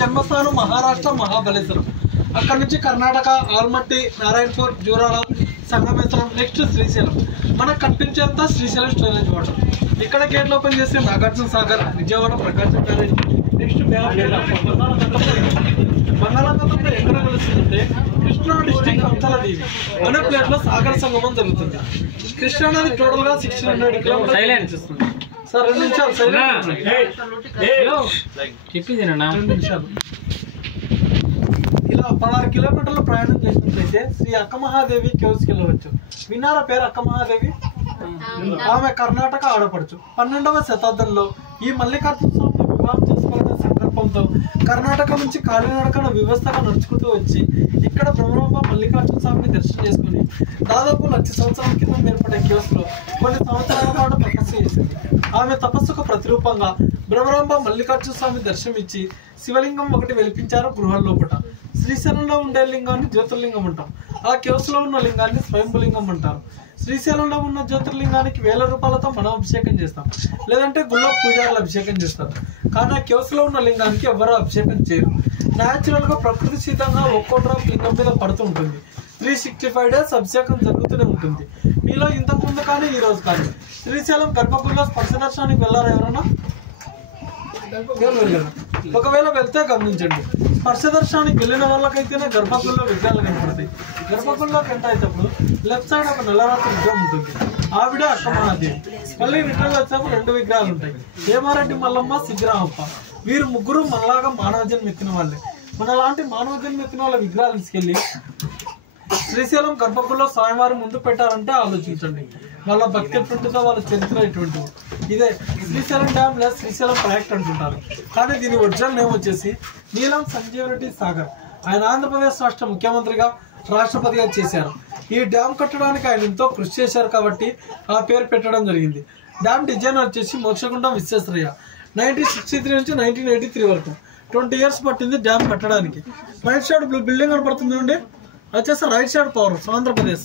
జన్మస్థానం మహారాష్ట్ర మహాబలేశ్వరం, అక్కడ నుంచి కర్ణాటక ఆల్మట్టి, నారాయణపూర్, జూరాల, సంగమేశ్వరం, నెక్స్ట్ శ్రీశైలం. మనకు కనిపించేంత శ్రీశైలం స్టోరేజ్ వాటర్. ఇక్కడ గేట్లు ఓపెన్ చేసి నాగార్జున సాగర్, విజయవాడ ప్రకాశం బ్యారేజ్, నెక్స్ట్ బంగాళాఖాతంలో ఎక్కడ కలుస్తుందంటే కృష్ణా డిస్టిక్ అంతలదేవి అనే ప్లేస్ లో సాగర సంగమం జరుగుతుంది. కృష్ణా నది టోటల్ గా 1600 కిలోమీటర్స్ వస్తుంది. సార్ 2 నిమిషాలు చెప్పింది 2 నిమిషాలు. ఇలా 16 కిలోమీటర్ల ప్రయాణం చేసినట్లయితే శ్రీ అక్కమహాదేవి కేవ్స్కి వెళ్ళవచ్చు. విన్నారా పేరు అక్కమహాదేవి? ఆమె కర్ణాటక ఆడపడుచు. 12వ శతాబ్దంలో ఈ మల్లికార్జున స్వామిని వివాహం చేసుకోవాలనే సంకల్పంతో కర్ణాటక నుంచి కాలినడకన వ్యవస్థగా నడుచుకుంటూ వచ్చి ఇక్కడ బ్రహ్మరాంబ మల్లికార్జున స్వామిని దర్శనం చేసుకుని దాదాపు 1,00,000 సంవత్సరాల కింద ఏర్పడే కేవ్స్ లో కొన్ని సంవత్సరాల పాటు తపస్సు చేసింది. ఆమె తపస్సుకు ప్రతిరూపంగా బ్రహ్మరాంబ మల్లికార్జున స్వామి దర్శనమిచ్చి శివలింగం ఒకటి వెలిపించారు గృహ లోపల. శ్రీశైలంలో ఉండే లింగాన్ని జ్యోతిర్లింగం అంటాం. ఆ కేవ్స్ లో ఉన్న లింగాన్ని స్వయంభులింగం అంటారు. శ్రీశైలంలో ఉన్న జ్యోతిర్లింగానికి 1000 రూపాయలతో మనం అభిషేకం చేస్తాం, లేదంటే గుళ్ళో పూజారులు అభిషేకం చేస్తారు. కానీ ఆ కేవ్స్ లో ఉన్న లింగానికి ఎవరు అభిషేకం చేయరు. న్యాచురల్ గా ప్రకృతి సిద్ధంగా ఒక్కో డ్రాప్ లింగం మీద పడుతూ ఉంటుంది. 365 డేస్ అభిషేకం జరుగుతూనే ఉంటుంది. మీలో ఇంతకు ముందు కానీ ఈ రోజు కానీ శ్రీశైలం గర్భగుడిలో స్పర్శ దర్శనానికి వెళ్ళారా ఎవరన్నా? ఒకవేళ వెళ్తే గమనించండి, స్పర్శ దర్శనానికి వెళ్ళిన వాళ్ళకైతేనే గర్భగుడిలో విగ్రహాలు కనపడతాయి. గర్భగుడిలోకి ఎంటర్ అయ్యేటప్పుడు లెఫ్ట్ సైడ్ ఒక నల్లరాత్రి విగ్రహం ఉంటుంది. ఆవిడ అక్కమహాదేవి. మళ్ళీ రిటర్న్ వచ్చాక 2 విగ్రహాలు ఉంటాయి. హేమారెడ్డి మల్లమ్మ, సిద్ధిరామప్ప. వీరు ముగ్గురు మనలాగా మానవ జన్మ ఎత్తిన వాళ్ళే. మనలాంటి మానవ జన్మ ఎత్తిన వాళ్ళ విగ్రహాలు తీసుకెళ్లి శ్రీశైలం గర్భగుడిలో స్వామివారి ముందు పెట్టారంటే ఆలోచించండి వాళ్ళ భక్తి ఎటువంటిదో, వాళ్ళ చరిత్ర ఎటువంటిదో. ఇదే శ్రీశైలం డ్యామ్ లేదా శ్రీశైలం ప్రాజెక్ట్ అంటుంటారు. కానీ దీని ఒరిజినల్ నేమ్ వచ్చేసి నీలం సంజీవ్ రెడ్డి సాగర్. ఆయన ఆంధ్రప్రదేశ్ రాష్ట్ర ముఖ్యమంత్రిగా, రాష్ట్రపతిగా చేశారు. ఈ డ్యామ్ కట్టడానికి ఆయన ఎంతో కృషి చేశారు కాబట్టి ఆ పేరు పెట్టడం జరిగింది. డ్యామ్ డిజైన్ వచ్చేసి మోక్షగుండం విశ్వేశ్వరయ్య. 1963 నుంచి 1983 వరకు 20 ఇయర్స్ పట్టింది డ్యామ్ కట్టడానికి. రైట్ సైడ్ బిల్డింగ్ కనపడుతుంది అండి, వచ్చేసి రైట్ సైడ్ పవర్ ఆంధ్రప్రదేశ్.